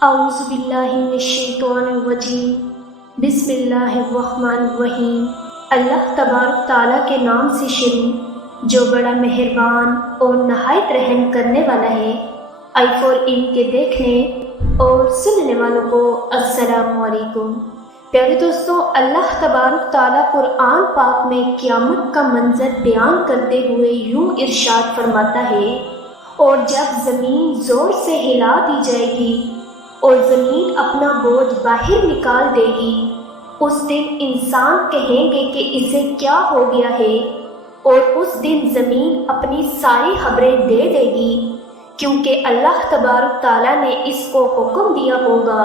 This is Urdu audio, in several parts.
اعوذ باللہ من الشیطان الرجیم بسم اللہ الرحمن الرحیم۔ اللہ تبارک تعالیٰ کے نام سے شروع جو بڑا مہربان اور نہایت رحم کرنے والا ہے۔ آئی فور ان کے دیکھنے اور سننے والوں کو السلام علیکم۔ پیارے دوستوں، اللہ تبارک تعالیٰ قرآن پاک میں قیامت کا منظر بیان کرتے ہوئے یوں ارشاد فرماتا ہے، اور جب زمین زور سے ہلا دی جائے گی اور زمین اپنا بوجھ باہر نکال دے گی، اس دن انسان کہیں گے کہ اسے کیا ہو گیا ہے، اور اس دن زمین اپنی ساری خبریں دے دے گی، کیونکہ اللہ تبارک تعالیٰ نے اس کو حکم دیا ہوگا۔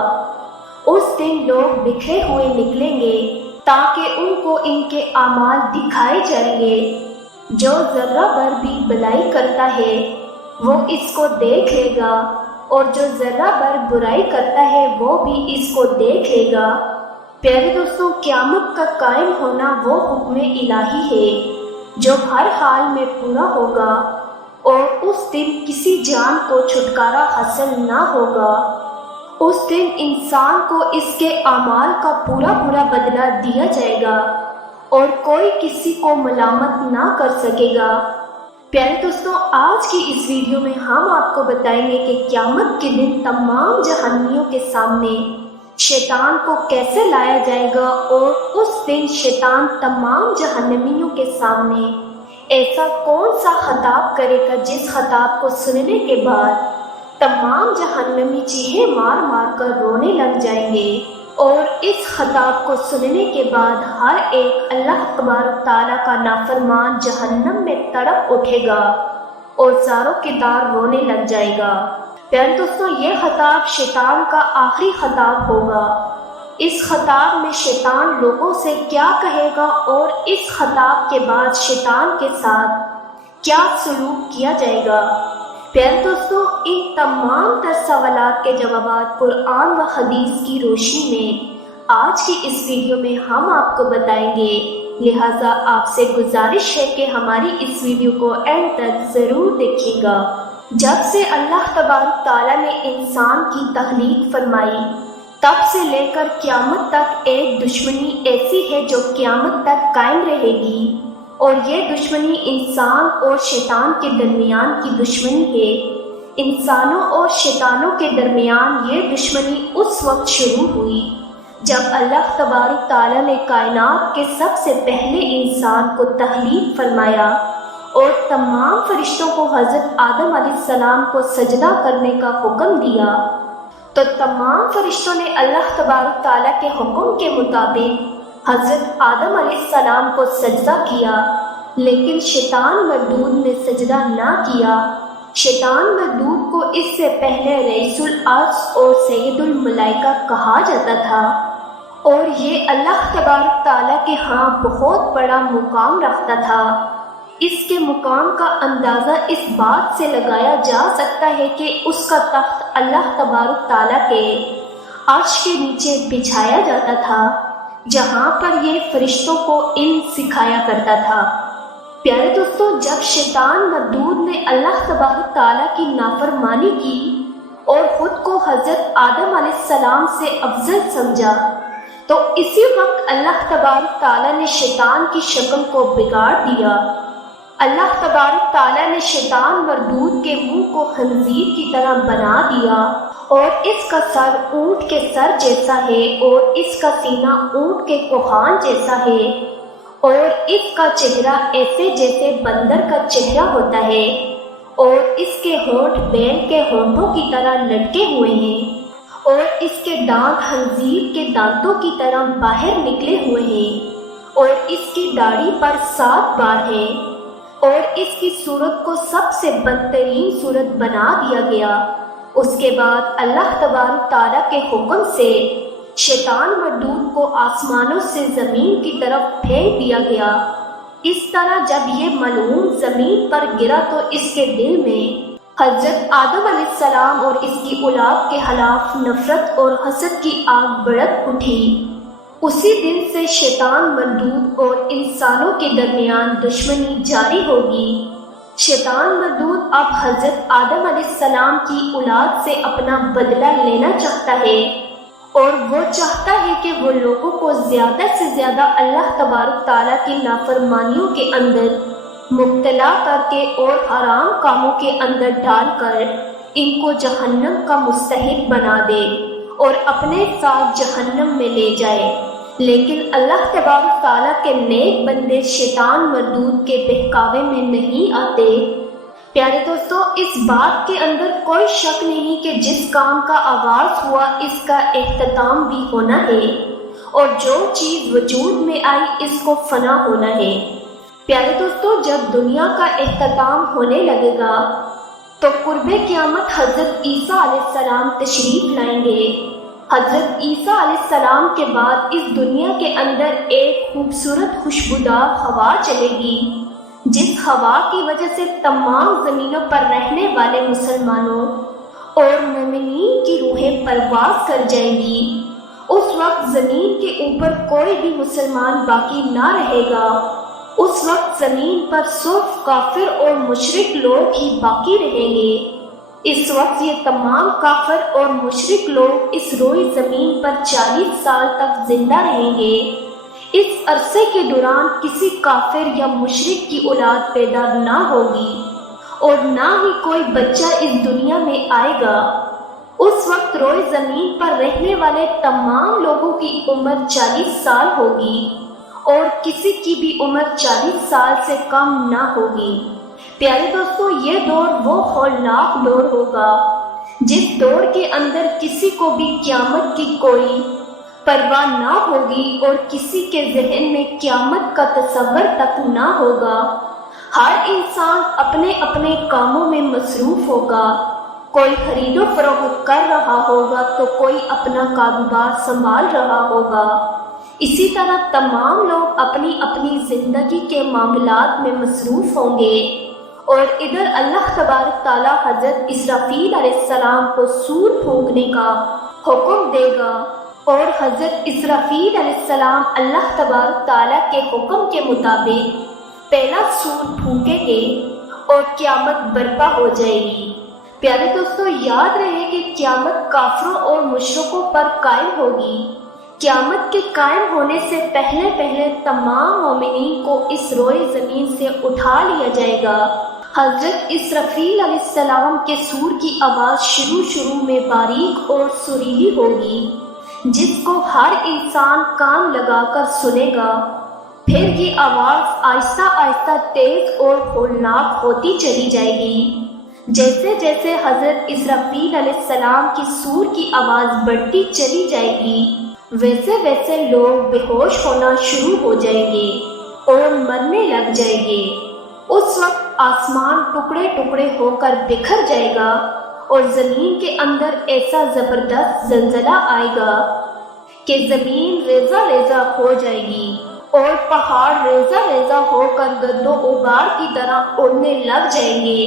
اس دن لوگ بکھرے ہوئے نکلیں گے تاکہ ان کو ان کے اعمال دکھائے جائیں گے۔ جو ذرہ بھر بھی بھلائی کرتا ہے وہ اس کو دیکھ لے گا، اور جو ذرہ بھر برائی کرتا ہے وہ بھی اس کو دیکھ لے گا۔ پیارے دوستوں، قیامت کا قائم ہونا وہ حکم الہی ہے جو ہر حال میں پورا ہوگا، اور اس دن کسی جان کو چھٹکارا حاصل نہ ہوگا۔ اس دن انسان کو اس کے اعمال کا پورا بدلہ دیا جائے گا، اور کوئی کسی کو ملامت نہ کر سکے گا۔ پیارے دوستوں، آج کی اس ویڈیو میں ہم آپ کو بتائیں گے کہ قیامت کے دن تمام جہنمیوں کے سامنے شیطان کو کیسے لایا جائے گا، اور اس دن شیطان تمام جہنمیوں کے سامنے ایسا کون سا خطاب کرے گا جس خطاب کو سننے کے بعد تمام جہنمی چیخیں مار مار کر رونے لگ جائیں گے، اور اس خطاب کو سننے کے بعد ہر ایک اللہ تبارک تعالیٰ کا نافرمان جہنم میں تڑپ اٹھے گا اور زاروں کے دار رونے لگ جائے گا۔ پیارے دوستوں، یہ خطاب شیطان کا آخری خطاب ہوگا۔ اس خطاب میں شیطان لوگوں سے کیا کہے گا، اور اس خطاب کے بعد شیطان کے ساتھ کیا سلوک کیا جائے گا۔ پیارے دوستوں، ان تمام تر سوالات کے جوابات قرآن و حدیث کی روشنی میں آج کی اس ویڈیو میں ہم آپ کو بتائیں گے، لہٰذا آپ سے گزارش ہے کہ ہماری اس ویڈیو کو اینڈ تک ضرور دیکھیے گا۔ جب سے اللہ تبارک تعالیٰ نے انسان کی تخلیق فرمائی تب سے لے کر قیامت تک ایک دشمنی ایسی ہے جو قیامت تک قائم رہے گی، اور یہ دشمنی انسان اور شیطان کے درمیان کی دشمنی ہے۔ انسانوں اور شیطانوں کے درمیان یہ دشمنی اس وقت شروع ہوئی جب اللہ تبارک تعالیٰ نے کائنات کے سب سے پہلے انسان کو تخلیق فرمایا اور تمام فرشتوں کو حضرت آدم علیہ السلام کو سجدہ کرنے کا حکم دیا، تو تمام فرشتوں نے اللہ تبارک تعالیٰ کے حکم کے مطابق حضرت آدم علیہ السلام کو سجدہ کیا، لیکن شیطان مردود نے سجدہ نہ کیا۔ شیطان مردود کو اس سے پہلے رئیس الارض اور سید الملائکہ کہا جاتا تھا، اور یہ اللہ تبارک تعالیٰ کے ہاں بہت بڑا مقام رکھتا تھا۔ اس کے مقام کا اندازہ اس بات سے لگایا جا سکتا ہے کہ اس کا تخت اللہ تبارک تعالیٰ کے عرش کے نیچے بچھایا جاتا تھا، جہاں پر یہ فرشتوں کو علم سکھایا کرتا تھا۔ پیارے دوستوں، جب شیطان مردود نے اللہ تبارک تعالیٰ کی نافرمانی کی اور خود کو حضرت آدم علیہ السلام سے افضل سمجھا، تو اسی وقت اللہ تبارک تعالیٰ نے شیطان کی شکل کو بگاڑ دیا۔ اللہ تبارک تعالیٰ نے شیطان مردود کے منہ کو خنزیر کی طرح بنا دیا، اور اس کا سر اونٹ کے سر جیسا ہے، اور اس کا سینہ اونٹ کے کوہان جیسا ہے، اور اس کا چہرہ ایسے جیسے بندر کا چہرہ ہوتا ہے، اور اس کے ہونٹ بیل کے ہونٹوں کی طرح لٹکے ہوئے ہیں، اور اس کے دانت خنزیر کے دانتوں کی طرح باہر نکلے ہوئے ہیں، اور اس کی داڑھی پر 7 بال ہیں، اور اس کی صورت کو سب سے بدترین صورت بنا دیا گیا۔ اس کے بعد اللہ تبارک تعالیٰ کے حکم سے شیطان مردود کو آسمانوں سے زمین کی طرف پھینک دیا گیا۔ اس طرح جب یہ ملعون زمین پر گرا تو اس کے دل میں حضرت آدم علیہ السلام اور اس کی اولاد کے خلاف نفرت اور حسد کی آگ بھڑک اٹھی۔ اسی دن سے شیطان مردود اور انسانوں کے درمیان دشمنی جاری ہوگی، شیطان مردود اب حضرت آدم علیہ السلام کی اولاد سے اپنا بدلہ لینا چاہتا ہے، اور وہ چاہتا ہے کہ وہ لوگوں کو زیادہ سے زیادہ اللہ تبارک تعالیٰ کی نافرمانیوں کے اندر مبتلا کر کے اور حرام کاموں کے اندر ڈال کر ان کو جہنم کا مستحق بنا دے اور اپنے ساتھ جہنم میں لے جائے۔ لیکن اللہ تبارک تعالیٰ کے نیک بندے شیطان مردود کے بہکاوے میں نہیں آتے۔ پیارے دوستو، اس بات کے اندر کوئی شک نہیں کہ جس کام کا آغاز ہوا اس کا اختتام بھی ہونا ہے، اور جو چیز وجود میں آئی اس کو فنا ہونا ہے۔ پیارے دوستو، جب دنیا کا اختتام ہونے لگے گا تو قرب قیامت حضرت عیسیٰ علیہ السلام تشریف لائیں گے۔ حضرت عیسیٰ علیہ السلام کے بعد اس دنیا کے اندر ایک خوبصورت خوشبودار ہوا چلے گی، جس ہوا کی وجہ سے تمام زمینوں پر رہنے والے مسلمانوں اور مومنین کی روحیں پرواز کر جائیں گی۔ اس وقت زمین کے اوپر کوئی بھی مسلمان باقی نہ رہے گا۔ اس وقت زمین پر صرف کافر اور مشرک لوگ ہی باقی رہیں گے۔ اس وقت یہ تمام کافر اور مشرک لوگ اس روئی زمین پر 40 سال تک زندہ رہیں گے۔ اس عرصے کے دوران کسی کافر یا مشرک کی اولاد پیدا نہ ہوگی اور نہ ہی کوئی بچہ اس دنیا میں آئے گا۔ اس وقت روئے زمین پر رہنے والے تمام لوگوں کی عمر 40 سال ہوگی اور کسی کی بھی عمر 40 سال سے کم نہ ہوگی۔ پیارے دوستو، یہ دور وہ ہولناک دور ہوگا جس دور کے اندر کسی کو بھی قیامت کی کوئی پرواہ نہ ہوگی اور کسی کے ذہن میں قیامت کا تصور تک نہ ہوگا۔ ہر انسان اپنے اپنے کاموں میں مصروف ہوگا۔ کوئی خرید و فروخت کر رہا ہوگا تو کوئی اپنا کاروبار سنبھال رہا ہوگا۔ اسی طرح تمام لوگ اپنی اپنی زندگی کے معاملات میں مصروف ہوں گے، اور ادھر اللہ تبارک تعالیٰ حضرت اسرافیل علیہ السلام کو سور پھونکنے کا حکم دے گا، اور حضرت اسرافیل علیہ السلام اللہ تبارک تعالیٰ کے حکم کے مطابق پہلا سور پھونکیں گے اور قیامت برپا ہو جائے گی۔ پیارے دوستو، یاد رہے کہ قیامت کافروں اور مشرکوں پر قائم ہوگی۔ قیامت کے قائم ہونے سے پہلے پہلے تمام مومنین کو اس روئے زمین سے اٹھا لیا جائے گا۔ حضرت اسرافیل علیہ السلام کے سور کی آواز شروع میں باریک اور سریلی ہوگی، جس کو ہر انسان کان لگا کر سنے گا۔ پھر یہ آواز آہستہ آہستہ تیز اور ہولناک ہوتی چلی جائے گی۔ جیسے جیسے حضرت اسرافیل علیہ السلام کی سور کی آواز بڑھتی چلی جائے گی، ویسے ویسے لوگ بے ہوش ہونا شروع ہو جائیں گے اور مرنے لگ جائیں گے۔ اس وقت آسمان ٹکڑے ٹکڑے ہو کر بکھر جائے گا اور زمین کے اندر ایسا زبردست زلزلہ آئے گا کہ زمین ریزہ ریزہ ہو جائے گی اور پہاڑ ریزہ ریزہ ہو کر گرد و غبار کی طرح اڑنے لگ جائیں گے۔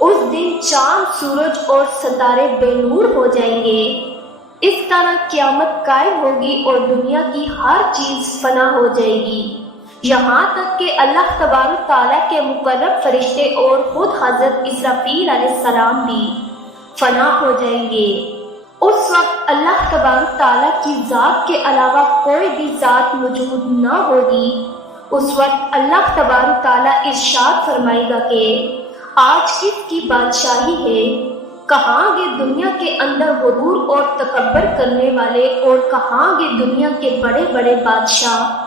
اس دن چاند، سورج اور ستارے بے نور ہو جائیں گے۔ اس طرح قیامت قائم ہوگی اور دنیا کی ہر چیز فنا ہو جائے گی، یہاں تک کہ اللہ تبارک تعالیٰ کے مقرب فرشتے اور خود حضرت اسرافیل علیہ السلام بھی فنا ہو جائیں گے۔ اس وقت اللہ تبارک تعالیٰ کی ذات کے علاوہ کوئی بھی ذات موجود نہ ہوگی۔ اس وقت اللہ تبارک تعالیٰ ارشاد فرمائے گا کہ آج کس کی بادشاہی ہے؟ کہاں گے دنیا کے اندر غرور اور تکبر کرنے والے، اور کہاں گے دنیا کے بڑے بڑے بادشاہ؟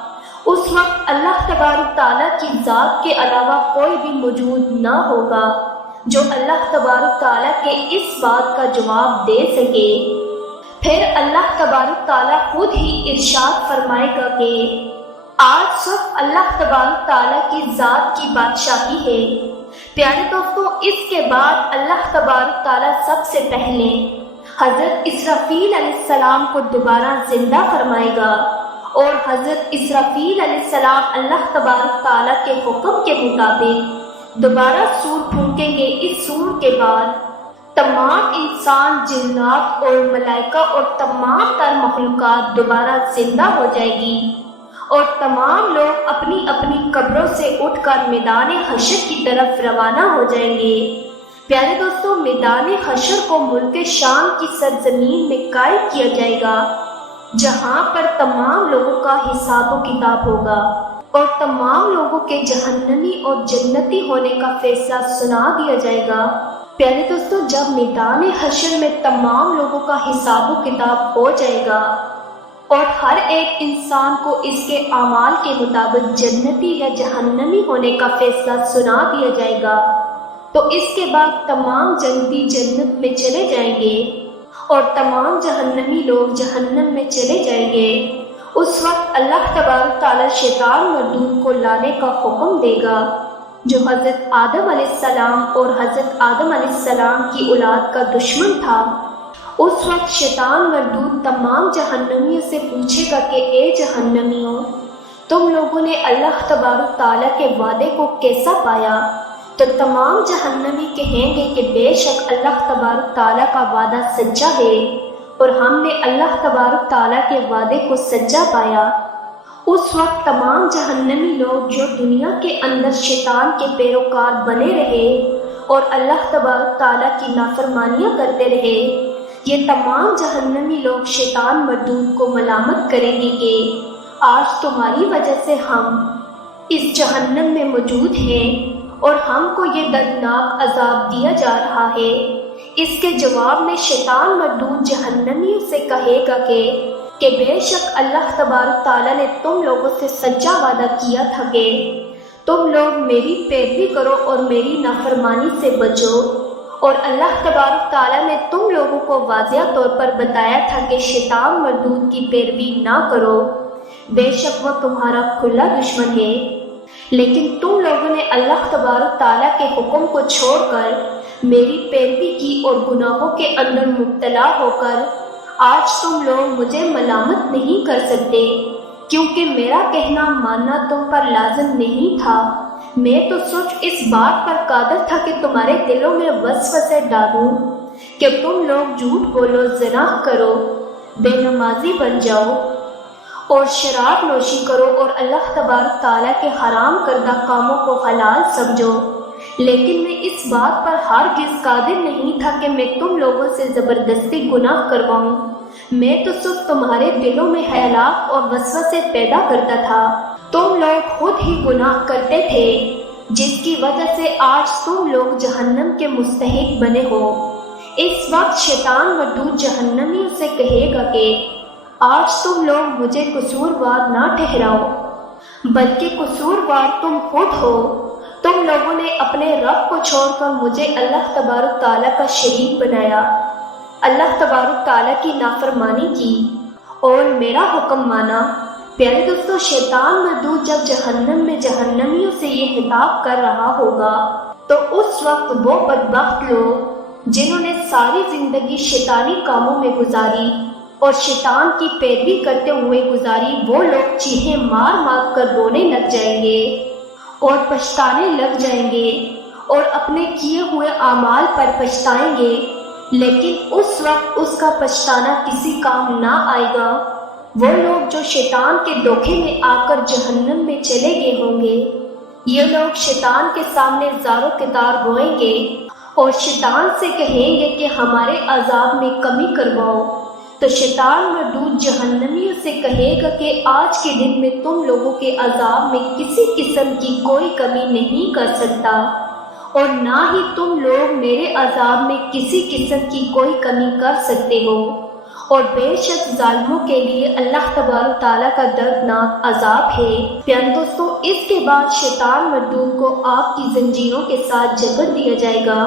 اس وقت اللہ تبارک تعالیٰ کی ذات کے علاوہ کوئی بھی موجود نہ ہوگا جو اللہ تبارک تعالیٰ کے اس بات کا جواب دے سکے۔ پھر اللہ تبارک تعالیٰ خود ہی ارشاد فرمائے گا کہ آج صرف اللہ تبارک تعالیٰ کی ذات کی بادشاہی ہے۔ پیارے دوستو، اس کے بعد اللہ تبارک تعالیٰ سب سے پہلے حضرت اسرافیل علیہ السلام کو دوبارہ زندہ فرمائے گا، اور حضرت اسرافیل علیہ السلام اللہ تبارک تعالیٰ کے حکم کے مطابق دوبارہ سور پھونکیں گے۔ اس سور کے بعد تمام انسان، جنات اور ملائکہ اور تمام تر مخلوقات دوبارہ زندہ ہو جائے گی، اور تمام لوگ اپنی اپنی قبروں سے اٹھ کر میدان حشر کی طرف روانہ ہو جائیں گے۔ پیارے دوستوں، میدان حشر کو ملک شام کی سرزمین میں قائم کیا جائے گا، جہاں پر تمام لوگوں کا حساب و کتاب ہوگا اور تمام لوگوں کے جہنمی اور جنتی ہونے کا فیصلہ سنا دیا جائے گا۔ پیارے دوستوں، جب میدان حشر میں تمام لوگوں کا حساب و کتاب ہو جائے گا اور ہر ایک انسان کو اس کے اعمال کے مطابق جنتی یا جہنمی ہونے کا فیصلہ سنا دیا جائے گا، تو اس کے بعد تمام جنتی جنت میں چلے جائیں گے اور تمام جہنمی لوگ جہنم میں چلے جائیں گے۔ اس وقت اللہ تبارک تعالیٰ شیطان مردود کو لانے کا حکم دے گا، جو حضرت آدم علیہ السلام اور حضرت آدم علیہ السلام کی اولاد کا دشمن تھا۔ اس وقت شیطان مردود تمام جہنمیوں سے پوچھے گا کہ اے جہنمیوں، تم لوگوں نے اللہ تبارک تعالیٰ کے وعدے کو کیسا پایا؟ تو تمام جہنمی کہیں گے کہ بے شک اللہ تبارک تعالیٰ کا وعدہ سچا ہے اور ہم نے اللہ تبارک تعالیٰ کے وعدے کو سچا پایا۔ اس وقت تمام جہنمی لوگ جو دنیا کے اندر شیطان کے پیروکار بنے رہے اور اللہ تبارک تعالیٰ کی نافرمانیاں کرتے رہے، یہ تمام جہنمی لوگ شیطان مردود کو ملامت کریں گے کہ آج تمہاری وجہ سے ہم اس جہنم میں موجود ہیں اور ہم کو یہ دردناک عذاب دیا جا رہا ہے۔ اس کے جواب میں شیطان مردود جہنمیوں سے کہے گا کہ بے شک اللہ تبارک تعالیٰ نے تم لوگوں سے سچا وعدہ کیا تھا کہ تم لوگ میری پیروی کرو اور میری نافرمانی سے بچو، اور اللہ تبارک تعالیٰ نے تم لوگوں کو واضح طور پر بتایا تھا کہ شیطان مردود کی پیروی نہ کرو، بے شک وہ تمہارا کھلا دشمن ہے۔ لیکن تم لوگوں نے اللہ تبارک تعالیٰ کے حکم کو چھوڑ کر میری پیروی کی اور گناہوں کے اندر مبتلا ہو کر آج تم لوگ مجھے ملامت نہیں کر سکتے، کیونکہ میرا کہنا ماننا تم پر لازم نہیں تھا۔ میں تو صرف اس بات پر قادر تھا کہ تمہارے دلوں میں وسوسے ڈالوں کہ تم لوگ جھوٹ بولو، زنا کرو، بے نمازی بن جاؤ اور شراب نوشی کرو اور اللہ تبارک تعالیٰ کے حرام کردہ کاموں کو حلال سمجھو، لیکن میں اس بات پر ہرگز قادر نہیں تھا کہ میں تم لوگوں سے زبردستی گناہ کرواؤں۔ میں تو صرف تمہارے دلوں میں خیالات اور وسوسے پیدا کرتا تھا۔ تم لوگ خود ہی گناہ کرتے تھے، جس کی وجہ سے آج تم لوگ جہنم کے مستحق بنے ہو۔ اس وقت شیطان مردود جہنمیوں سے کہے گا کہ آج تم لوگ مجھے قصوروار نہ ٹھہراؤ، بلکہ قصوروار تم خود ہو۔ تم لوگوں نے اپنے رب کو چھوڑ کر مجھے اللہ تبارک تعالیٰ کا شریک بنایا، اللہ تبارک تعالیٰ کی نافرمانی کی اور میرا حکم مانا۔ پیارے دوستو، شیطان مردود جب جہنم میں جہنمیوں سے یہ خطاب کر رہا ہوگا تو اس وقت وہ بدبخت لوگ جنہوں نے ساری زندگی شیطانی کاموں میں گزاری اور شیطان کی پیروی کرتے ہوئے گزاری، وہ لوگ چیخیں مار مار کر رونے لگ جائیں گے اور پچھتانے لگ جائیں گے اور اپنے کیے ہوئے اعمال پر پچھتائیں گے، لیکن اس وقت اس کا پچھتانا کسی کام نہ آئے گا۔ وہ لوگ جو شیطان کے دھوکے میں آ کر جہنم میں چلے گئے ہوں گے، یہ لوگ شیطان کے سامنے زار و کتار روئیں گے اور شیطان سے کہیں گے کہ ہمارے عذاب میں کمی کرواؤ۔ تو شیطان مردود جہنمیوں سے کہے گا کہ آج کے دن میں تم لوگوں کے عذاب میں کسی قسم کی کوئی کمی نہیں کر سکتا، اور نہ ہی تم لوگ میرے عذاب میں کسی قسم کی کوئی کمی کر سکتے ہو، اور بے شک ظالموں کے لیے اللہ تبارک تعالیٰ کا دردناک عذاب ہے۔ پیارے دوستوں، اس کے بعد شیطان مردود کو آگ کی زنجیروں کے ساتھ جکڑ دیا جائے گا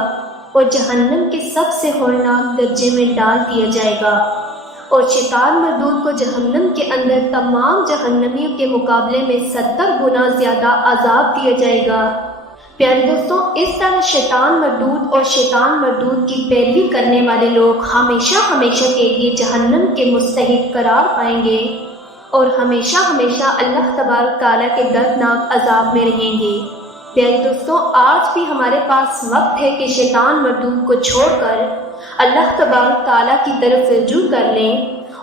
اور جہنم کے سب سے ہولناک درجے میں ڈال دیا جائے گا، اور شیطان مردود کو جہنم کے اندر تمام جہنمیوں کے مقابلے میں 70 گنا زیادہ عذاب دیا جائے گا۔ پیارے دوستوں، اس طرح شیطان مردود اور شیطان مردود کی پیروی کرنے والے لوگ ہمیشہ ہمیشہ کے لیے جہنم کے مستحق قرار پائیں گے اور ہمیشہ ہمیشہ اللہ تبارک تعالیٰ کے دردناک عذاب میں رہیں گے۔ پیارے دوستوں، آج بھی ہمارے پاس وقت ہے کہ شیطان مردود کو چھوڑ کر اللہ تبارک تعالیٰ کی طرف رجوع کر لیں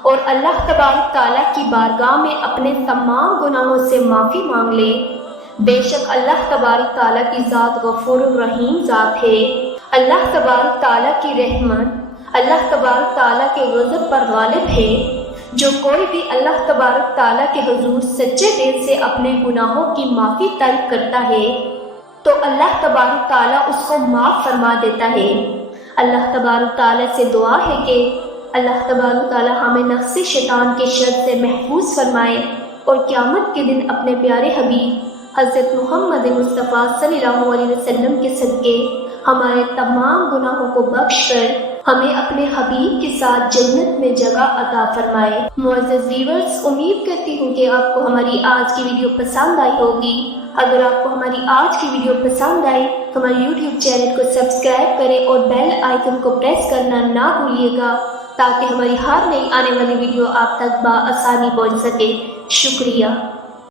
اور اللہ تبارک تعالیٰ کی بارگاہ میں اپنے تمام گناہوں سے معافی مانگ لے۔ بے شک اللہ تبارک تعالیٰ کی ذات غفور الرحیم ذات ہے۔ اللہ تبارک تعالیٰ کی رحمت اللہ تبارک تعالیٰ کے غضب پر غالب ہے۔ جو کوئی بھی اللہ تبارک تعالیٰ کے حضور سچے دل سے اپنے گناہوں کی معافی طلب کرتا ہے تو اللہ تبارک تعالیٰ اس کو معاف فرما دیتا ہے۔ اللہ تبارک تعالیٰ سے دعا ہے کہ اللہ تبارک تعالیٰ ہمیں نفس شیطان کے شر سے محفوظ فرمائے اور قیامت کے دن اپنے پیارے حبیب حضرت محمد مصطفیٰ صلی اللہ علیہ وسلم کے صدقے ہمارے تمام گناہوں کو بخش کر ہمیں اپنے حبیب کے ساتھ جنت میں جگہ عطا فرمائے۔ معزز ویورز، امید کرتی ہوں کہ آپ کو ہماری آج کی ویڈیو پسند آئی ہوگی۔ اگر آپ کو ہماری آج کی ویڈیو پسند آئی تو ہمارے یوٹیوب چینل کو سبسکرائب کریں اور بیل آئیکن کو پریس کرنا نہ بھولیے گا تاکہ ہماری ہر نئی آنے والی ویڈیو آپ تک بآسانی پہنچ سکے۔ شکریہ۔